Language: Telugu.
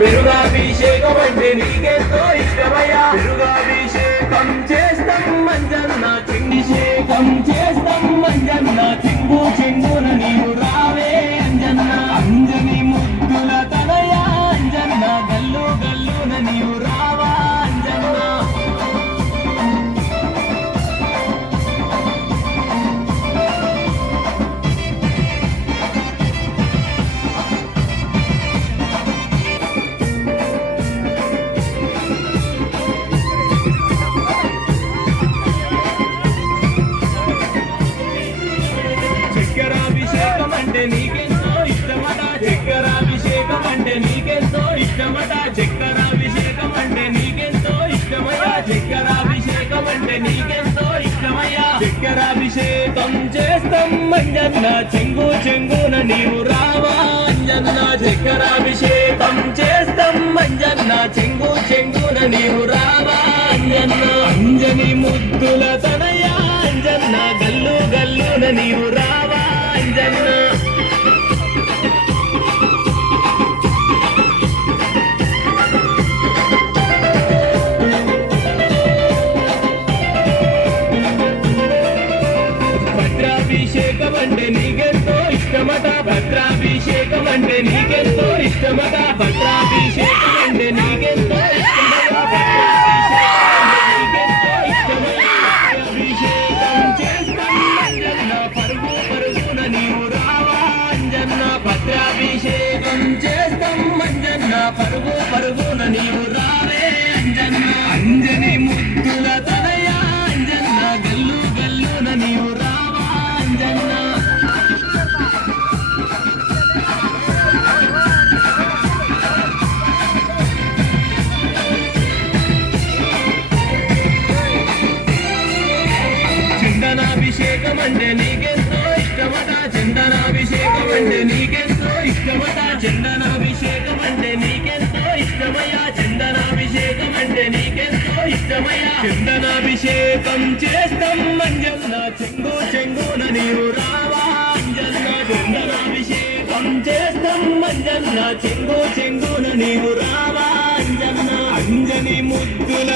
పెరుగాభిషేకం అంటే నీకెంతో ఇష్టమయ్యా పెరుగాభిషేకం చేస్తాం మంజన్న చెంగిషేకం చేస్తాం మంజన్న చెంగు చెంగున నీవు రావే అంజన్న అంజని ముద్దుల తనయా అంజన్న గల్లు గల్లున నీవు రావా అంజన్న చక్కెరాభిషేకం అంటే నీకెంతో ఇష్టమట చక్కెరాభిషేకం అంటే నీకెంతో ఇష్టమట చక్కెరాభిషేకం అంటే నీకెంతో ఇష్టమయ్యా చక్కెరాభిషేకం అంటే నీకెంతో ఇష్టమయ్యా చక్కెరాభిషేకం చేస్తాం మంజన్న చెంగు చెంగున నీవు రావా అంజన్న చక్కెరాభిషేకం చేస్తాం మంజన్న చెంగు చెంగున నీవు రావా అంజన్న అంజని ముద్దుల తనయా అంజన్న గల్లు గల్లున నీవు రావా అంజన్న భద్రాభిషేకం అంటే నీకెంతో ఇష్టమట భద్రాభిషేకం అంటే నీకెంతో ఇష్టమట భద్రాభిషేకం అంటే నీకెంతో ఇష్టమట అభిషేకం చేస్తాం అంజన్న పరుగు పరుగున నీవు రావా అంజన్న భద్రాభిషేకం చేస్తాం అంజన్న పరుగు పరుగున నీవు రావే అంజన్న అంజని ముద్దుల తనయా అంజన్న గల్లు గల్లున నీవు రావా అంజన్న చందనాభిషేకం అంటే నీకెంతో ఇష్టమట చందనాభిషేకం అంటే నీకెంతో ఇష్టమట చందనాభిషేకం అంటే నీకెంతో ఇష్టమయ్యా చందనాభిషేకం అంటే నీకెంతో ఇష్టమయ్యా చందనాభిషేకం చేస్తాం మంజన్న చెంగు చెంగున నీవు రావా అంజన్న చందనాభిషేకం చేస్తాం మంజన్న చెంగు చెంగున నీవు రావా అంజన్న అంజని ముద్దుల